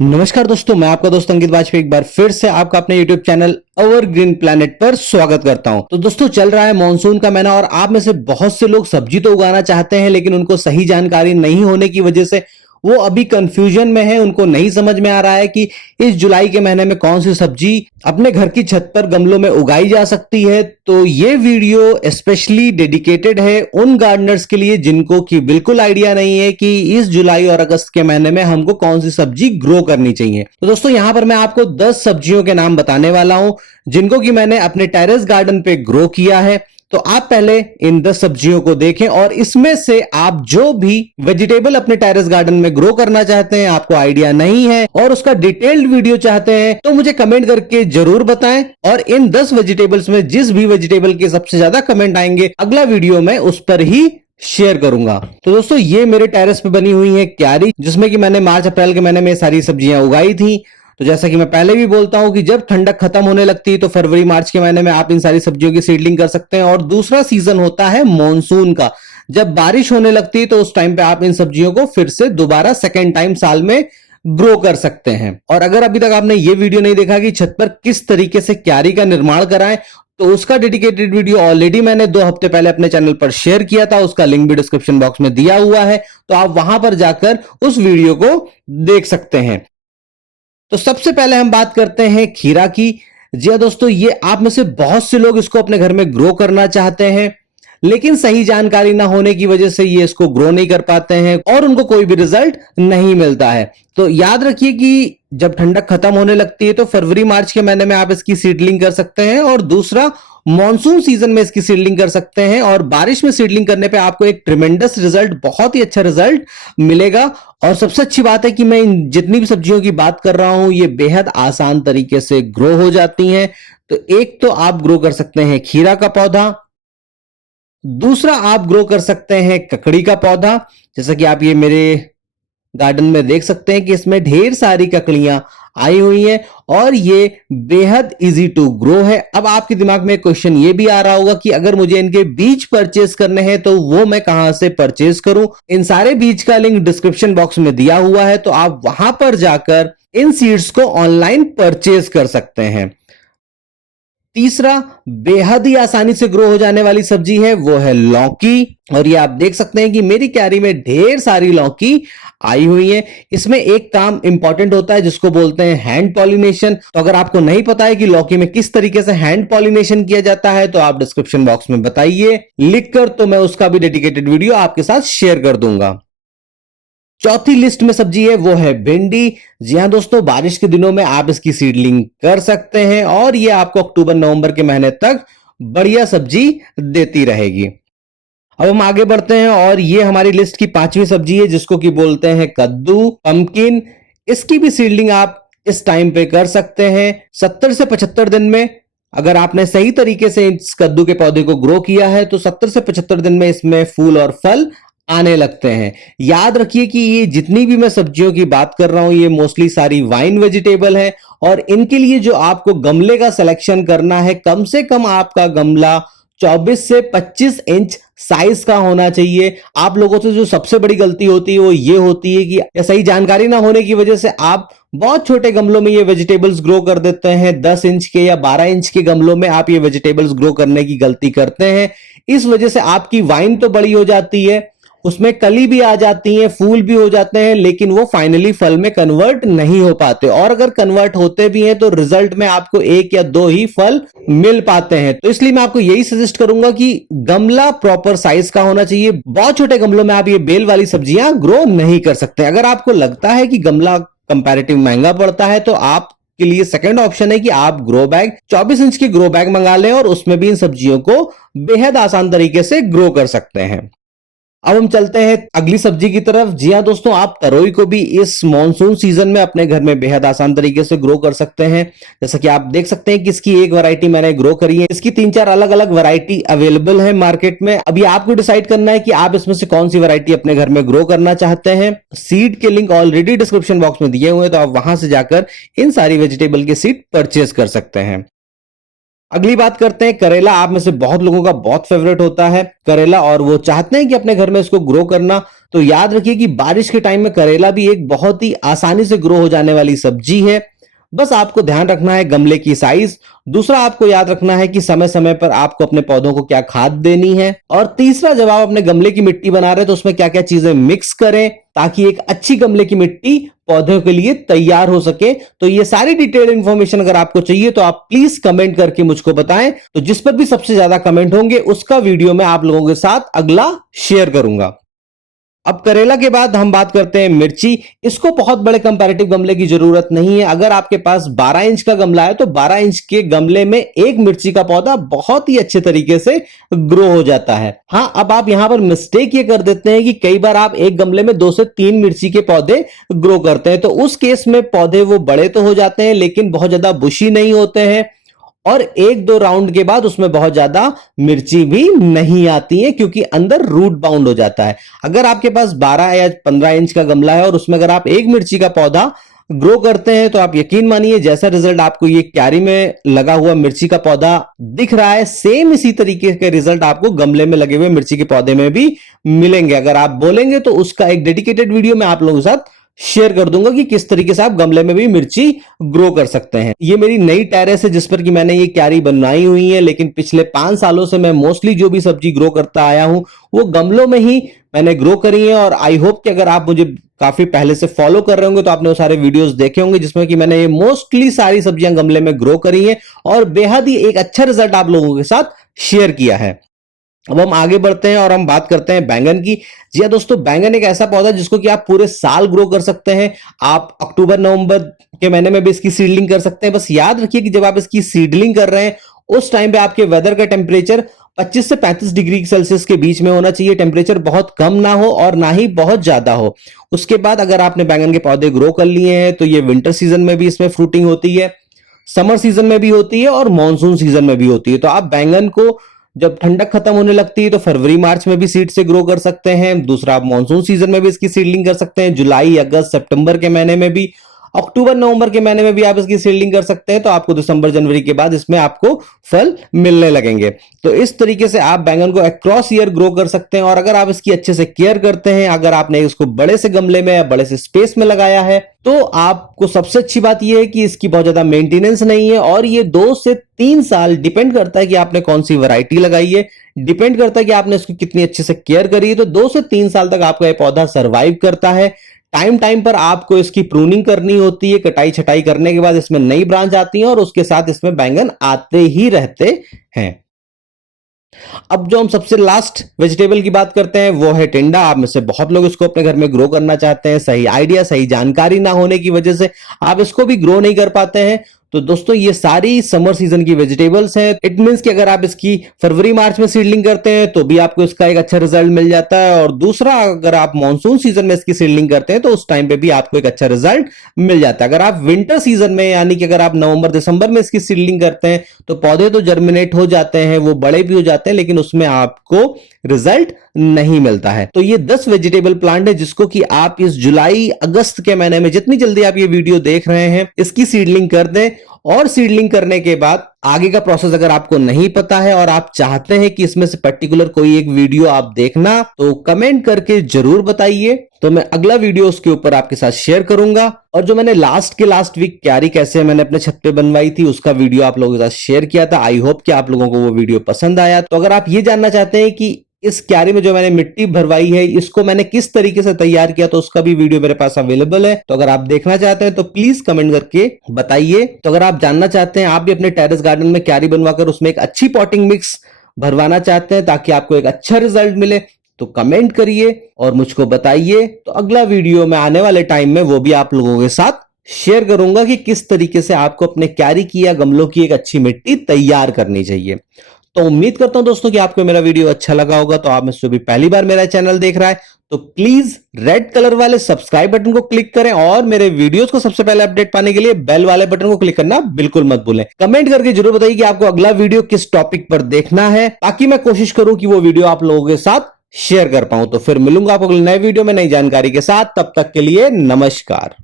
नमस्कार दोस्तों, मैं आपका दोस्त अंकित वाजपेयी एक बार फिर से आपका अपने YouTube चैनल अवर ग्रीन प्लैनेट पर स्वागत करता हूं। तो दोस्तों, चल रहा है मॉनसून का महीना और आप में से बहुत से लोग सब्जी तो उगाना चाहते हैं, लेकिन उनको सही जानकारी नहीं होने की वजह से वो अभी कंफ्यूजन में है। उनको नहीं समझ में आ रहा है कि इस जुलाई के महीने में कौन सी सब्जी अपने घर की छत पर गमलों में उगाई जा सकती है। तो ये वीडियो स्पेशली डेडिकेटेड है उन गार्डनर्स के लिए जिनको कि बिल्कुल आइडिया नहीं है कि इस जुलाई और अगस्त के महीने में हमको कौन सी सब्जी ग्रो करनी चाहिए। तो दोस्तों, यहां पर मैं आपको 10 सब्जियों के नाम बताने वाला हूं जिनको कि मैंने अपने टेरेस गार्डन पे ग्रो किया है। तो आप पहले इन 10 सब्जियों को देखें और इसमें से आप जो भी वेजिटेबल अपने टेरेस गार्डन में ग्रो करना चाहते हैं, आपको आइडिया नहीं है और उसका डिटेल्ड वीडियो चाहते हैं, तो मुझे कमेंट करके जरूर बताएं। और इन 10 वेजिटेबल्स में जिस भी वेजिटेबल के सबसे ज्यादा कमेंट आएंगे, अगला वीडियो में उस पर ही शेयर करूंगा। तो दोस्तों, ये मेरे टेरेस पे बनी हुई है क्यारी, जिसमें कि मैंने मार्च अप्रैल के महीने में सारी सब्जियां उगाई थी। तो जैसा कि मैं पहले भी बोलता हूं कि जब ठंडक खत्म होने लगती है तो फरवरी मार्च के महीने में आप इन सारी सब्जियों की सीडलिंग कर सकते हैं। और दूसरा सीजन होता है मॉनसून का, जब बारिश होने लगती है तो उस टाइम पे आप इन सब्जियों को फिर से दोबारा सेकेंड टाइम साल में ग्रो कर सकते हैं। और अगर अभी तक आपने ये वीडियो नहीं देखा कि छत पर किस तरीके से क्यारी का निर्माण कराएं, तो उसका डेडिकेटेड वीडियो ऑलरेडी मैंने 2 हफ्ते पहले अपने चैनल पर शेयर किया था। उसका लिंक भी डिस्क्रिप्शन बॉक्स में दिया हुआ है, तो आप वहां पर जाकर उस वीडियो को देख सकते हैं। तो सबसे पहले हम बात करते हैं खीरा की। जी हाँ दोस्तों, ये आप में से बहुत से लोग इसको अपने घर में ग्रो करना चाहते हैं, लेकिन सही जानकारी ना होने की वजह से ये इसको ग्रो नहीं कर पाते हैं और उनको कोई भी रिजल्ट नहीं मिलता है। तो याद रखिए कि जब ठंडक खत्म होने लगती है तो फरवरी मार्च के महीने में आप इसकी सीडलिंग कर सकते हैं और दूसरा मॉनसून सीजन में इसकी सीडलिंग कर सकते हैं। और बारिश में सीडलिंग करने पे आपको एक ट्रिमेंडस रिजल्ट, बहुत ही अच्छा रिजल्ट मिलेगा। और सबसे अच्छी बात है कि मैं इन जितनी भी सब्जियों की बात कर रहा हूं, ये बेहद आसान तरीके से ग्रो हो जाती हैं। तो एक तो आप ग्रो कर सकते हैं खीरा का पौधा, दूसरा आप ग्रो कर सकते हैं ककड़ी का पौधा। जैसा कि आप ये मेरे गार्डन में देख सकते हैं कि इसमें ढेर सारी ककड़ियां आई हुई हैं और ये बेहद इजी टू ग्रो है। अब आपके दिमाग में क्वेश्चन ये भी आ रहा होगा कि अगर मुझे इनके बीज परचेज करने हैं तो वो मैं कहां से परचेज करूं। इन सारे बीज का लिंक डिस्क्रिप्शन बॉक्स में दिया हुआ है, तो आप वहां पर जाकर इन सीड्स को ऑनलाइन परचेज कर सकते हैं। तीसरा बेहद ही आसानी से ग्रो हो जाने वाली सब्जी है, वो है लौकी। और ये आप देख सकते हैं कि मेरी क्यारी में ढेर सारी लौकी आई हुई है। इसमें एक काम इंपॉर्टेंट होता है जिसको बोलते हैं हैंड पॉलिनेशन। तो अगर आपको नहीं पता है कि लौकी में किस तरीके से हैंड पॉलिनेशन किया जाता है, तो आप डिस्क्रिप्शन बॉक्स में बताइए लिखकर, तो मैं उसका भी डेडिकेटेड वीडियो आपके साथ शेयर कर दूंगा। चौथी लिस्ट में सब्जी है, वो है भिंडी। जी हां दोस्तों, बारिश के दिनों में आप इसकी सीडलिंग कर सकते हैं और ये आपको अक्टूबर नवंबर के महीने तक बढ़िया सब्जी देती रहेगी। अब हम आगे बढ़ते हैं और ये हमारी लिस्ट की 5वीं सब्जी है जिसको कि बोलते हैं कद्दू, पंपकिन। इसकी भी सीडलिंग आप इस टाइम पे कर सकते हैं 70 से 75 दिन में। अगर आपने सही तरीके से इस कद्दू के पौधे को ग्रो किया है तो 70 से 75 दिन में इसमें फूल और फल आने लगते हैं। याद रखिए कि ये जितनी भी मैं सब्जियों की बात कर रहा हूं, ये मोस्टली सारी वाइन वेजिटेबल है और इनके लिए जो आपको गमले का सिलेक्शन करना है, कम से कम आपका गमला 24 से 25 इंच साइज का होना चाहिए। आप लोगों से जो सबसे बड़ी गलती होती है वो ये होती है कि सही जानकारी ना होने की वजह से आप बहुत छोटे गमलों में ये वेजिटेबल्स ग्रो कर देते हैं। 10 इंच के या 12 इंच के गमलों में आप ये वेजिटेबल्स ग्रो करने की गलती करते हैं। इस वजह से आपकी वाइन तो बड़ी हो जाती है, उसमें कली भी आ जाती है, फूल भी हो जाते हैं, लेकिन वो फाइनली फल में कन्वर्ट नहीं हो पाते। और अगर कन्वर्ट होते भी हैं तो रिजल्ट में आपको 1 या 2 ही फल मिल पाते हैं। तो इसलिए मैं आपको यही सजेस्ट करूंगा कि गमला प्रॉपर साइज का होना चाहिए। बहुत छोटे गमलों में आप ये बेल वाली सब्जियां ग्रो नहीं कर सकते। अगर आपको लगता है कि गमला कंपैरेटिव महंगा पड़ता है तो आप के लिए सेकंड ऑप्शन है कि आप ग्रो बैग, 24 इंच के ग्रो बैग मंगा लें और उसमें भी इन सब्जियों को बेहद आसान तरीके से ग्रो कर सकते हैं। अब हम चलते हैं अगली सब्जी की तरफ। जी हाँ दोस्तों, आप तरोई को भी इस मॉनसून सीजन में अपने घर में बेहद आसान तरीके से ग्रो कर सकते हैं। जैसा कि आप देख सकते हैं कि इसकी एक वैरायटी मैंने ग्रो करी है। इसकी 3-4 अलग अलग वैरायटी अवेलेबल है मार्केट में। अभी आपको डिसाइड करना है कि आप इसमें से कौन सी वैरायटी अपने घर में ग्रो करना चाहते हैं। सीड के लिंक ऑलरेडी डिस्क्रिप्शन बॉक्स में दिए हुए हैं, तो आप वहां से जाकर इन सारी वेजिटेबल के सीड परचेज कर सकते हैं। अगली बात करते हैं करेला। आप में से बहुत लोगों का बहुत फेवरेट होता है करेला और वो चाहते हैं कि अपने घर में इसको ग्रो करना। तो याद रखिए कि बारिश के टाइम में करेला भी एक बहुत ही आसानी से ग्रो हो जाने वाली सब्जी है। बस आपको ध्यान रखना है गमले की साइज। दूसरा आपको याद रखना है कि समय समय पर आपको अपने पौधों को क्या खाद देनी है। और तीसरा, जब आप अपने गमले की मिट्टी बना रहे हैं तो उसमें क्या क्या चीजें मिक्स करें ताकि एक अच्छी गमले की मिट्टी पौधों के लिए तैयार हो सके। तो ये सारी डिटेल इंफॉर्मेशन अगर आपको चाहिए तो आप प्लीज कमेंट करके मुझको बताएं। तो जिस पर भी सबसे ज्यादा कमेंट होंगे उसका वीडियो मैं आप लोगों के साथ अगला शेयर करूंगा। अब करेला के बाद हम बात करते हैं मिर्ची। इसको बहुत बड़े कंपैरेटिव गमले की जरूरत नहीं है। अगर आपके पास 12 इंच का गमला है तो 12 इंच के गमले में एक मिर्ची का पौधा बहुत ही अच्छे तरीके से ग्रो हो जाता है। हाँ, अब आप यहां पर मिस्टेक ये कर देते हैं कि कई बार आप एक गमले में 2 से 3 मिर्ची के पौधे ग्रो करते हैं, तो उस केस में पौधे वो बड़े तो हो जाते हैं लेकिन बहुत ज्यादा बुशी नहीं होते हैं और 1-2 राउंड के बाद उसमें बहुत ज्यादा मिर्ची भी नहीं आती है क्योंकि अंदर रूट बाउंड हो जाता है। अगर आपके पास 12 या 15 इंच का गमला है और उसमें अगर आप एक मिर्ची का पौधा ग्रो करते हैं तो आप यकीन मानिए जैसा रिजल्ट आपको ये क्यारी में लगा हुआ मिर्ची का पौधा दिख रहा है, सेम इसी तरीके के रिजल्ट आपको गमले में लगे हुए मिर्ची के पौधे में भी मिलेंगे। अगर आप बोलेंगे तो उसका एक डेडिकेटेड वीडियो मैं आप लोगों के साथ शेयर कर दूंगा कि किस तरीके से आप गमले में भी मिर्ची ग्रो कर सकते हैं। ये मेरी नई टेरेस है जिस पर कि मैंने ये क्यारी बनाई हुई है, लेकिन पिछले 5 सालों से मैं मोस्टली जो भी सब्जी ग्रो करता आया हूं वो गमलों में ही मैंने ग्रो करी है। और आई होप कि अगर आप मुझे काफी पहले से फॉलो कर रहे होंगे तो आपने वो सारे वीडियोस देखे होंगे जिसमें कि मैंने ये मोस्टली सारी सब्जियां गमले में ग्रो करी हैं और बेहद ही एक अच्छा रिजल्ट आप लोगों के साथ शेयर किया है। अब हम आगे बढ़ते हैं और हम बात करते हैं बैंगन की। जी हाँ दोस्तों, बैंगन एक ऐसा पौधा जिसको कि आप पूरे साल ग्रो कर सकते हैं। आप अक्टूबर नवंबर के महीने में भी इसकी सीडलिंग कर सकते हैं। बस याद रखिए कि जब आप इसकी सीडलिंग कर रहे हैं उस टाइम पे आपके वेदर का टेम्परेचर 25 से 35 डिग्री सेल्सियस के बीच में होना चाहिए। टेम्परेचर बहुत कम ना हो और ना ही बहुत ज्यादा हो। उसके बाद अगर आपने बैंगन के पौधे ग्रो कर लिए हैं तो ये विंटर सीजन में भी इसमें फ्रूटिंग होती है, समर सीजन में भी होती है और मानसून सीजन में भी होती है। तो आप बैंगन को जब ठंडक खत्म होने लगती है तो फरवरी मार्च में भी सीड से ग्रो कर सकते हैं। दूसरा, आप मानसून सीजन में भी इसकी सीडलिंग कर सकते हैं, जुलाई अगस्त सितंबर के महीने में भी, अक्टूबर नवंबर के महीने में भी आप इसकी सीडलिंग कर सकते हैं। तो आपको दिसंबर जनवरी के बाद इसमें आपको फल मिलने लगेंगे। तो इस तरीके से आप बैंगन को अक्रॉस ईयर ग्रो कर सकते हैं। और अगर आप इसकी अच्छे से केयर करते हैं, अगर आपने इसको बड़े से गमले में या बड़े से स्पेस में लगाया है तो आपको सबसे अच्छी बात यह है कि इसकी बहुत ज्यादा मेंटेनेंस नहीं है और ये 2 से 3 साल, डिपेंड करता है कि आपने कौन सी वैरायटी लगाई है, डिपेंड करता है कि आपने इसको कितनी अच्छे से केयर करी है। तो 2 से 3 साल तक आपका ये पौधा सर्वाइव करता है। टाइम टाइम पर आपको इसकी प्रूनिंग करनी होती है। कटाई छटाई करने के बाद इसमें नई ब्रांच आती है और उसके साथ इसमें बैंगन आते ही रहते हैं। अब जो हम सबसे लास्ट वेजिटेबल की बात करते हैं वो है टिंडा। आप में से बहुत लोग इसको अपने घर में ग्रो करना चाहते हैं, सही आइडिया, सही जानकारी ना होने की वजह से आप इसको भी ग्रो नहीं कर पाते हैं। तो दोस्तों ये सारी समर सीजन की वेजिटेबल्स हैं। इट मींस कि अगर आप इसकी फरवरी मार्च में सीडलिंग करते हैं तो भी आपको इसका एक अच्छा रिजल्ट मिल जाता है। और दूसरा, अगर आप मानसून सीजन में इसकी सीडलिंग करते हैं तो उस टाइम पे भी आपको एक अच्छा रिजल्ट मिल जाता है। अगर आप विंटर सीजन में, यानी कि अगर आप नवंबर दिसंबर में इसकी सीडलिंग करते हैं तो पौधे तो जर्मिनेट हो जाते हैं, वो बड़े भी हो जाते हैं, लेकिन उसमें आपको रिजल्ट नहीं मिलता है। तो ये 10 वेजिटेबल प्लांट है जिसको कि आप इस जुलाई अगस्त के महीने में, जितनी जल्दी आप ये वीडियो देख रहे हैं, इसकी सीडलिंग कर दें। और सीडलिंग करने के बाद आगे का प्रोसेस अगर आपको नहीं पता है और आप चाहते हैं कि इसमें से पर्टिकुलर कोई एक वीडियो आप देखना तो कमेंट करके जरूर बताइए। तो मैं अगला वीडियो उसके ऊपर आपके साथ शेयर करूंगा। और जो मैंने लास्ट वीक क्यारी कैसे मैंने अपने छत पे बनवाई थी उसका वीडियो आप लोगों के साथ शेयर किया था। आई होप कि आप लोगों को वो वीडियो पसंद आया। तो अगर आप ये जानना चाहते हैं कि इस क्यारी में जो मैंने मिट्टी भरवाई है इसको मैंने किस तरीके से तैयार किया तो उसका भी वीडियो मेरे पास अवेलेबल है। तो अगर आप देखना चाहते हैं तो प्लीज कमेंट करके बताइए। तो अगर आप जानना चाहते हैं, आप भी अपने टेरेस गार्डन में क्यारी बनवाकर उसमें एक अच्छी पॉटिंग मिक्स भरवाना चाहते हैं ताकि आपको एक अच्छा रिजल्ट मिले, तो कमेंट करिए और मुझको बताइए। तो अगला वीडियो में आने वाले टाइम में वो भी आप लोगों के साथ शेयर करूंगा कि किस तरीके से आपको अपने क्यारी की या गमलों की एक अच्छी मिट्टी तैयार करनी चाहिए। तो उम्मीद करता हूं दोस्तों कि आपको मेरा वीडियो अच्छा लगा होगा। तो आप में से भी पहली बार मेरा चैनल देख रहा है तो प्लीज रेड कलर वाले सब्सक्राइब बटन को क्लिक करें और मेरे वीडियोस को सबसे पहले अपडेट पाने के लिए बेल वाले बटन को क्लिक करना बिल्कुल मत भूलें। कमेंट करके जरूर बताइए कि आपको अगला वीडियो किस टॉपिक पर देखना है ताकि मैं कोशिश करूं कि वो वीडियो आप लोगों के साथ शेयर कर पाऊं। तो फिर मिलूंगा आपको नए वीडियो में नई जानकारी के साथ। तब तक के लिए नमस्कार।